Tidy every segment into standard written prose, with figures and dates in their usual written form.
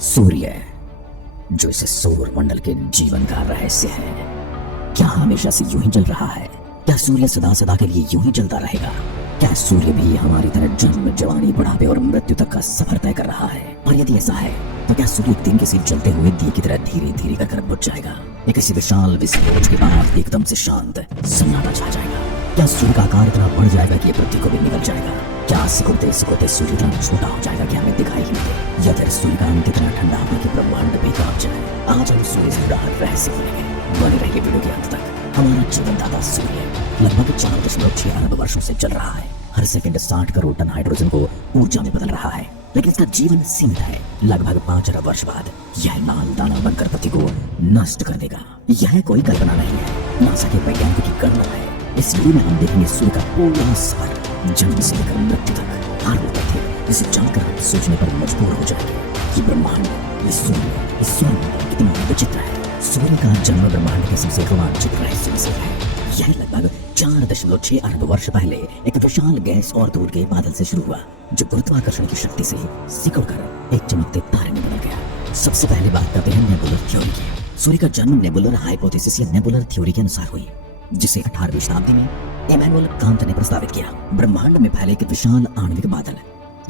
सूर्य, जो इस सौर मंडल के जीवन का रहस्य है, क्या हमेशा से यूं ही जल रहा है? क्या सूर्य सदा सदा के लिए यूं ही जलता रहेगा? क्या सूर्य भी हमारी तरह जन्म, जवानी, बुढ़ापे और मृत्यु तक का सफर तय कर रहा है? और यदि ऐसा है तो क्या सूर्य एक दिन किसी जलते हुए दिए की तरह धीरे धीरे कर बुझ जाएगा या किसी विशाल विस्फोट के बाद एकदम से शांत सन्नाटा छा जाएगा? क्या सूर्य का आकार इतना बढ़ जाएगा कि पृथ्वी को भी निगल जाएगा? क्या सिकुड़ते सिकुड़ते सूर्य इतना छोटा हो जाएगा कि हमें दिखाई ही नहीं दे? या फिर सूर्य का अंत इतना ठंडा होगा कि ब्रह्मांड भी कांप जाए? आज हम सूर्य से जुड़ा रहस्य खोलेंगे। बने रहिए वीडियो के अंत तक। हमारा जीवनदाता सूर्य लगभग 4.6 अरब वर्षों से चल रहा है। हर सेकंड 60 करोड़ टन हाइड्रोजन को ऊर्जा में बदल रहा है, लेकिन इसका जीवन सीमित है। लगभग 5 अरब वर्ष बाद यह लाल दाना बनकर पृथ्वी को नष्ट कर देगा। यह कोई कल्पना नहीं है, नासा के वैज्ञानिकों की गणना है। इस वीडियो में हम देखेंगे सूर्य का पूरा सफर, जन्म से लेकर मृत्यु तक। हर वो तथ्य जिसे जानकर हम सोचने पर मजबूर हो जाएंगे कि ब्रह्मांड, ये सूर्य कितना विचित्र है। सूर्य का जन्म ब्रह्मांड के सबसे रोमांचक रहस्य में से है। यह लगभग 4.6 अरब वर्ष पहले एक विशाल गैस और धूल के बादल से शुरू हुआ, जो गुरुत्वाकर्षण की शक्ति से सिकुड़कर एक चमकते तारे में बदल गया। सबसे पहले बात करते हैं नेबुलर थ्योरी की। सूर्य का जन्म नेबुलर हाइपोथेसिस या नेबुलर थ्योरी के अनुसार हुई, जिसे 18वीं शताब्दी में इमैनुअल कांत ने प्रस्तावित किया। ब्रह्मांड में फैले एक विशाल आणविक बादल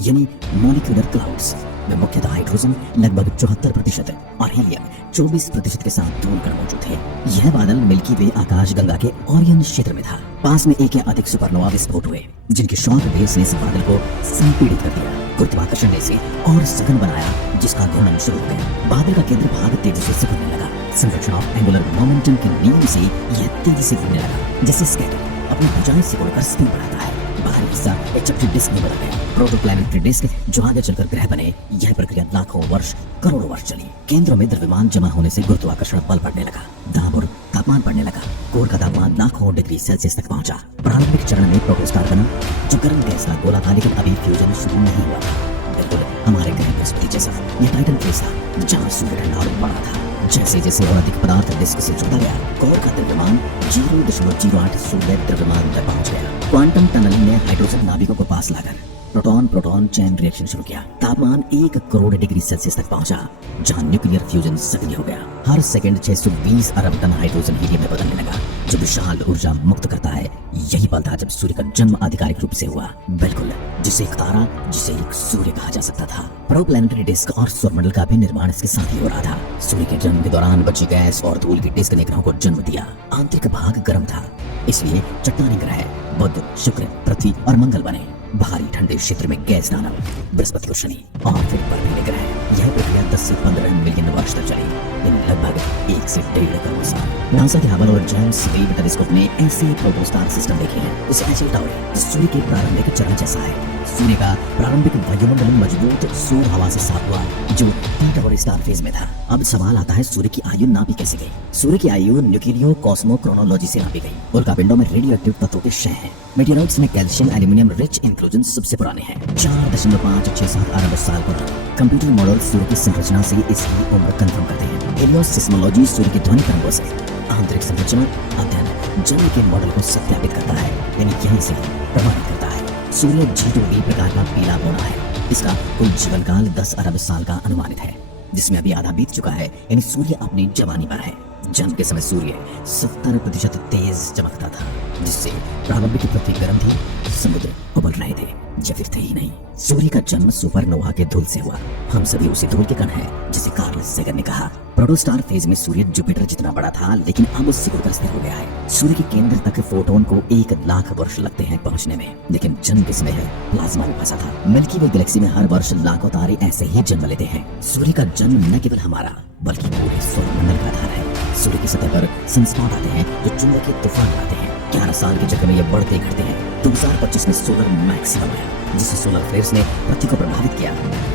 यानी मॉलिक्यूलर क्लाउड्स में मुख्यतः हाइड्रोजन लगभग 74% और हीलियम 24% के साथ धूल कण मौजूद थे। यह बादल मिल्की वे आकाश गंगा के ओरियन क्षेत्र में था। पास में एक या अधिक सुपरनोवा विस्फोट हुए, जिनके शॉक वेव्स ने इस बादल को संपीड़ित कर दिया। गुरुत्वाकर्षण ने इसे और सघन बनाया, जिसका घूर्णन शुरू हो गया। बादल का केंद्र भाग तेजी से सिकुड़ने लगा। संरक्षण ऑफ एंगुलर मोमेंटम की नींव से यह तेजी से घूमने लगा, जैसे स्केटर अपनी भुजाएं सिकुड़कर स्पिन बनाता है। बाहरी हिस्सा एक चपटी डिस्क में बदल गया, प्रोटोप्लैनेटरी डिस्क, जो आगे चलकर ग्रह बने। यह प्रक्रिया लाखों वर्ष, करोड़ों वर्ष चली। केंद्रों में द्रव्यमान जमा होने से गुरुत्वाकर्षण बल बढ़ने लगा, दाब और तापमान बढ़ने लगा। कोर का तापमान लाखों डिग्री सेल्सियस तक पहुंचा। प्रारंभिक चरण में प्रोटोस्टार बना, जो गर्म गैस का गोला था, लेकिन अभी फ्यूजन शुरू नहीं हुआ था। बिल्कुल हमारे ग्रह बृहस्पति जैसा यह टाइटन फेज था, जहाँ सूर्य ठंडा और बड़ा था। जैसे जैसे और अधिक पदार्थ डिस्क से जुड़ता गया, कोर का द्रव्यमान 0.08 सूर्य द्रव्यमान तक पहुंच गया। क्वांटम टनलिंग ने हाइड्रोजन नाभिकों को पास लाकर प्रोटॉन प्रोटॉन चैन रिएक्शन शुरू किया। तापमान 1 करोड़ डिग्री सेल्सियस तक पहुंचा, जहां न्यूक्लियर फ्यूजन सक्रिय हो गया। हर सेकंड 620 अरब टन हाइड्रोजन हीलियम में बदलने लगा, जो विशाल ऊर्जा मुक्त करता है। यही पल था जब सूर्य का जन्म आधिकारिक रूप से हुआ। बिल्कुल जिसे एक तारा, जिसे एक सूर्य कहा जा सकता था। प्रोप्लैनेटरी डिस्क और सौरमंडल का भी निर्माण इसके साथ ही हो रहा था। सूर्य के जन्म के दौरान बची गैस और धूल की डिस्क ने ग्रहों को जन्म दिया। आंतरिक भाग गर्म था, इसलिए चट्टानी ग्रह बुध, शुक्र, पृथ्वी और मंगल बने। बाहरी ठंडे क्षेत्र में गैस दानव, बृहस्पति और शनि, और फिर बर्फीले ग्रह। यह प्रक्रिया 10 से 15 मिलियन वर्ष तक चली, यानी लगभग 1 से 1.5 करोड़ साल। नासा के हबल और जेम्स वेब टेलीस्कोप ने ऐसे प्रोटोस्टार सिस्टम देखे हैं, जैसे ऐसे टावर, जो सूर्य के प्रारंभिक चरण जैसा है। सूर्य का प्रारंभिक वायुमंडल मजबूत सौर हवा से साफ हुआ, जो टी और स्टार फेज में था। अब सवाल आता है, सूर्य की आयु नापी कैसे गई? सूर्य की आयु न्यूक्लियो कॉस्मोक्रोनोलॉजी से नापी गई। उल्कापिंडों में रेडियो एक्टिव तत्वों के क्षय हैं। मेटेरॉइड्स में कैल्शियम एल्यूमिनियम रिच इंक्लूजन सबसे पुराने हैं, 4.567 अरब साल पुराने। कंप्यूटर मॉडल सूर्य की संरचना से इसकी उम्र कंफर्म करते हैं। हेलियोसिस्मोलॉजी सूर्य की ध्वनि तरंगों से आंतरिक संरचना अध्ययन जन्म के मॉडल को सत्यापित करता है, यानी यहीं से प्रमाणित करता है। सूर्य G2b प्रकार का पीला होना है। इसका कुल जीवन काल 10 अरब साल का अनुमानित है, जिसमें अभी आधा बीत चुका है, यानी सूर्य अपनी जवानी पर है। जन्म के समय सूर्य 70% तेज चमकता था, जिससे प्रारंभिक पृथ्वी गर्म थी, समुद्र उबल रहे थे या फिर थे ही नहीं। सूर्य का जन्म सुपरनोवा के धूल से हुआ। हम सभी उसी धूल के कण हैं, जिसे कार्ल सेगन ने कहा। प्रोटोस्टार फेज में सूर्य जुपिटर जितना बड़ा था, लेकिन अब सिकुड़कर स्थिर हो गया है। सूर्य के केंद्र तक फोटोन को 1 लाख वर्ष लगते हैं पहुंचने में, लेकिन जन्म के समय प्लाज्मा में फंसा था। मिल्की वे गैलेक्सी में हर वर्ष लाखों तारे ऐसे ही जन्म लेते हैं। सूर्य का जन्म न केवल हमारा, बल्कि पूरे सौरमंडल का आधार है। सूर्य की सतह पर सनस्पॉट आते हैं, जो चुंबकीय तूफान लाते हैं। 11 साल के चक्र में ये बढ़ते घटते हैं। 2025 में सोलर मैक्सिमम आया, जिससे सोलर फ्लेयर्स ने पृथ्वी को प्रभावित किया।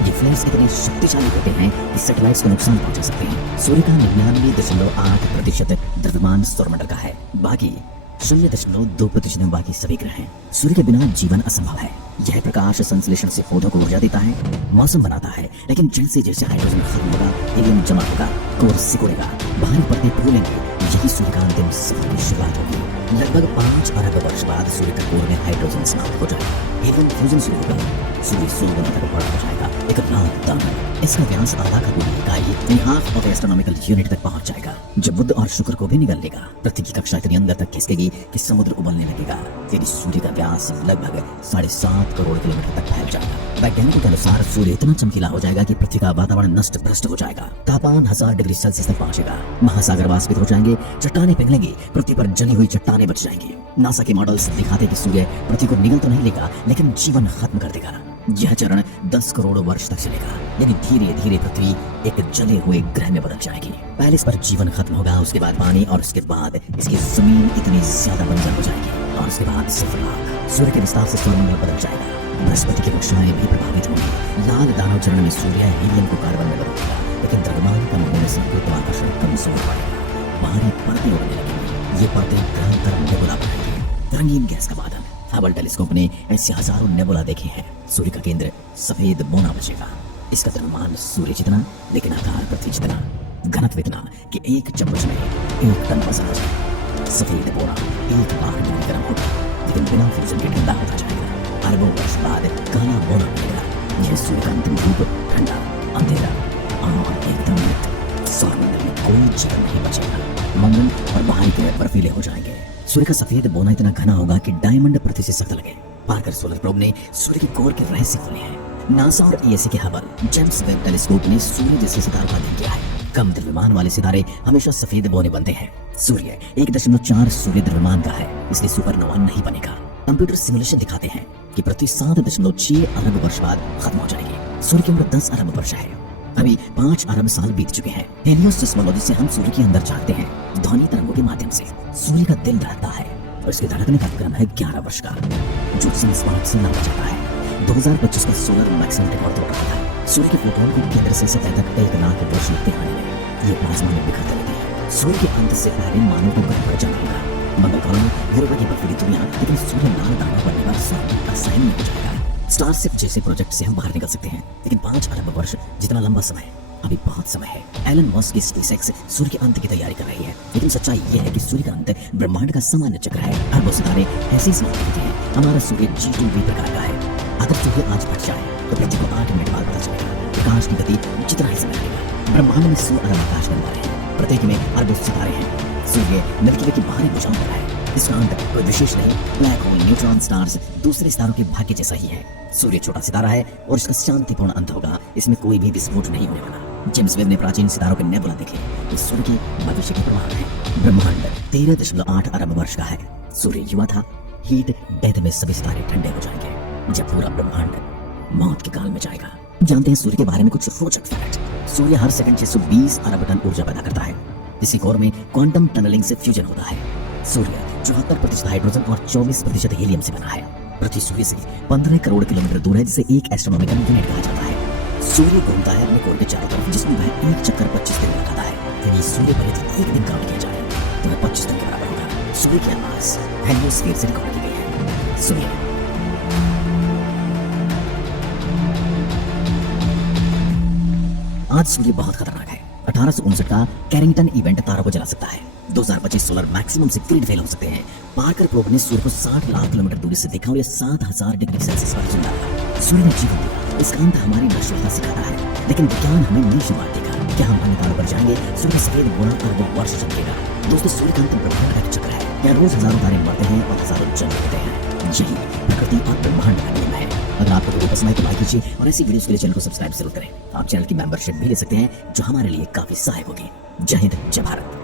ये फ्लेयर्स इतने शक्तिशाली होते हैं कि सैटेलाइट्स को नुकसान पहुंचा सकते हैं। सूर्य का 99.8% द्रव्यमान सौरमंडल का है, बाकी 0.2% बाकी सभी ग्रह हैं। सूर्य के बिना जीवन असंभव है। यह प्रकाश संश्लेषण से पौधों को ऊर्जा देता है, मौसम बनाता है, लेकिन जैसे जैसे हाइड्रोजन खत्म होगा, हीलियम जमा होगा, कोर सिकुड़ेगा, बाहरी परतें फूलेंगी। यही सूर्य का अंतिम सफर की शुरुआत होगी। लगभग 5 अरब वर्ष बाद सूर्य के कोर में हाइड्रोजन समाप्त हो जाएगा, हीलियम फ्यूजन शुरू होगा, सूर्य 100 गुना तक बड़ा हो जाएगा। एक लाल दानव। इसका व्यास आधा का दूरी इकाई हाफ ऑफ एस्ट्रोनॉमिकल यूनिट तक पहुंच जाएगा। जब बुध और शुक्र को भी निगल लेगा, पृथ्वी की कक्षा इतनी अंदर तक खिसकेगी कि समुद्र उबलने लगेगा। यदि सूर्य का व्यास लगभग 7.5 करोड़ किलोमीटर तक फैल जाएगा। वैज्ञानिकों के अनुसार सूर्य इतना चमकीला हो जाएगा कि पृथ्वी का वातावरण नष्ट भ्रष्ट हो जाएगा। तापमान 1000 डिग्री सेल्सियस तक पहुंचेगा। महासागर वाष्पित हो जाएंगे, चट्टानें पिघलेंगी, पृथ्वी पर जली हुई चट्टानें बच जाएंगी। नासा के मॉडल्स दिखाते कि सूर्य पृथ्वी को निगल तो नहीं लेगा, लेकिन जीवन खत्म कर देगा। यह चरण 10 करोड़ वर्ष तक चलेगा। यानी धीरे धीरे पृथ्वी एक जले हुए ग्रह में बदल जाएगी। पहले इस पर जीवन खत्म होगा, उसके बाद पानी, और उसके बाद इसकी जमीन इतनी ज्यादा बंजर हो जाएगी, और उसके बाद सिर्फ राख। सूर्य के विस्तार से सौरमंडल बदल जाएगा। बृहस्पति की कक्षाएं भी प्रभावित होंगी। लाल दानव चरण में सूर्य हीलियम को कार्बन में बदलेगा, लेकिन द्रव्यमान कम होने से गुरुत्वाकर्षण कमजोर पड़ेगा। बाहरी परतें उड़ने लगेंगी। ये परतें ग्रहांतर नेबुला बनाएंगी, रंगीन गैस का बादल। हबल टेलीस्कोप ने ऐसे हजारों नेबुला देखे हैं। सूर्य का केंद्र सफेद बोना बचेगा। इसका द्रव्यमान सूर्य जितना, लेकिन आकार पृथ्वी जितना। घनत्व इतना कि एक चम्मच में 1 टन वजन हो जाए। सफेद बोना एक बार में गर्म होगा, लेकिन बिना फ्यूजन के ठंडा होता जाएगा। अरबों वर्ष बाद काला बोना मिलेगा। यह सूर्य का अंतिम रूप, ठंडा, अंधेरा और एकदम मृत। सौरमंडल में कोई जीवन नहीं बचेगा। मंगल और बाहरी ग्रह बर्फीले हो जाएंगे। सूर्य का सफेद बोना इतना घना होगा कि डायमंड पृथ्वी से सख्त लगे। पार्कर सोलर प्रोब ने सूर्य की कोर के रहस्य खोले हैं। नासा और ईएसए के हबल जेम्स वेब टेलीस्कोप ने सूर्य जैसे सितारों का अध्ययन किया है। कम द्रव्यमान वाले सितारे हमेशा सफेद बोने बनते हैं। सूर्य 1.4 सूर्य द्रव्यमान का है, इसलिए सुपरनोवा नहीं बनेगा। कंप्यूटर सिमुलेशन दिखाते हैं कि पृथ्वी 7.6 अरब वर्ष बाद खत्म हो जाएगी। सूर्य की उम्र 10 अरब वर्ष है। अभी 5 अरब साल बीत चुके हैं। हेलियोस सिस्मोलॉजी से हम सूर्य के अंदर झांकते हैं, ध्वनि तरंगों के माध्यम से। सूर्य का दिल धड़कता है और इसके धड़कने का क्रम है 11 वर्ष का, जो सनस्पार्क से नापा जाता है। 2025 का सोलर मैक्सिमम रिकॉर्ड तोड़ रहा था। सूर्य के फोटोन को केंद्र से सतह तक 1 लाख वर्ष लगते आने में। ये प्लाज्मा में बिखरते रहते हैं। सूर्य के अंत से पहले मानव को ग्रह पर जाना होगा। मंगल कॉलोनी, यूरोपा की बर्फीली दुनिया, लेकिन सूर्य लाल दानव बनने पर सब असाइन हो जाएगा। स्टारशिप जैसे प्रोजेक्ट से हम बाहर निकल सकते हैं, लेकिन 5 अरब वर्ष जितना लंबा समय, अभी बहुत समय है। एलन मस्क की स्पेसएक्स सूर्य के अंत की तैयारी कर रही है, लेकिन सच्चाई यह है कि सूर्य का अंत ब्रह्मांड का सामान्य चक्र है। अरबों सितारे ऐसे ही समाप्त होते हैं। हमारा सूर्य G2b प्रकार का है। अगर सूर्य आज फट जाए तो पृथ्वी को 8 मिनट बाद पता चलेगा। प्रकाश की गति जितना ही समय लगेगा। ब्रह्मांड में 100 अरब आकाश गंगाएं हैं, प्रत्येक में अरबों सितारे हैं। सूर्य मिल्की वे की बाहरी भुजाओं पर है। इसका अंत कोई विशेष नहीं। ब्लैक होल, न्यूट्रॉन स्टार्स दूसरे सितारों के भाग्य जैसा ही है। सूर्य छोटा सितारा है और इसका शांतिपूर्ण अंत होगा। इसमें कोई भी विस्फोट नहीं होने वाला। जेम्स वेब ने प्राचीन सितारों के नेबुला देखे। ये सूर्य की भविष्य के प्रमाण है। ब्रह्मांड 13.8 अरब वर्ष का है। सूर्य युवा था। हीट डेथ में सभी सितारे ठंडे हो जाएंगे, जब पूरा ब्रह्मांड मौत के काल में जाएगा। जानते हैं सूर्य के बारे में कुछ रोचक फैक्ट। सूर्य हर सेकंड 620 अरब टन ऊर्जा पैदा करता है। इसी कोर में क्वांटम टनलिंग से फ्यूजन होता है। सूर्य 74% हाइड्रोजन और 24% हीलियम से बना है। पृथ्वी सूर्य से 15 करोड़ किलोमीटर दूर है, जिसे एक एस्ट्रोनॉमिकल यूनिट कहा जाता है। सूर्य घूमता है अपने कोर के चारों तरफ, जिसमें वह एक चक्कर 25 दिन लगाता है। यदि सूर्य पर यदि एक दिन काम किया जाए तो वह 25 दिन के बराबर होगा। सूर्य की आवाज हेलियोस्फीयर से रिकॉर्ड की गई है। सुनिए। आज सूर्य बहुत खतरनाक है। 1859 का कैरिंगटन इवेंट तारों को जला सकता है। 2025 सोलर मैक्सिमम से ग्रिड फेल हो सकते हैं। पार्कर प्रोब ने सूर्य को 60 लाख किलोमीटर दूरी से देखा और यह 7000 डिग्री सेल्सियस पर जिंदा था। सूर्य ने जीवन दिया। इसका अंत हमारी नश्वरता सिखाता है, लेकिन विज्ञान हमें नई शुरुआत देगा। क्या हम अन्य तारों पर जाएंगे? सूर्य सफेद बोना अरबों वर्ष चमकेगा। दोस्तों, सूर्य का अंत ब्रह्मांड का एक चक्र है। यहाँ रोज हजारों तारे मरते हैं और हजारों जन्म लेते हैं। यही प्रकृति और ब्रह्मांड का नियम है। अगर आपको वीडियो पसंद आए तो लाइक कीजिए और ऐसी वीडियोस के लिए चैनल को सब्सक्राइब जरूर करें। आप चैनल की मेंबरशिप भी ले सकते हैं, जो हमारे लिए काफी सहायक होगी। जय हिंद, जय भारत।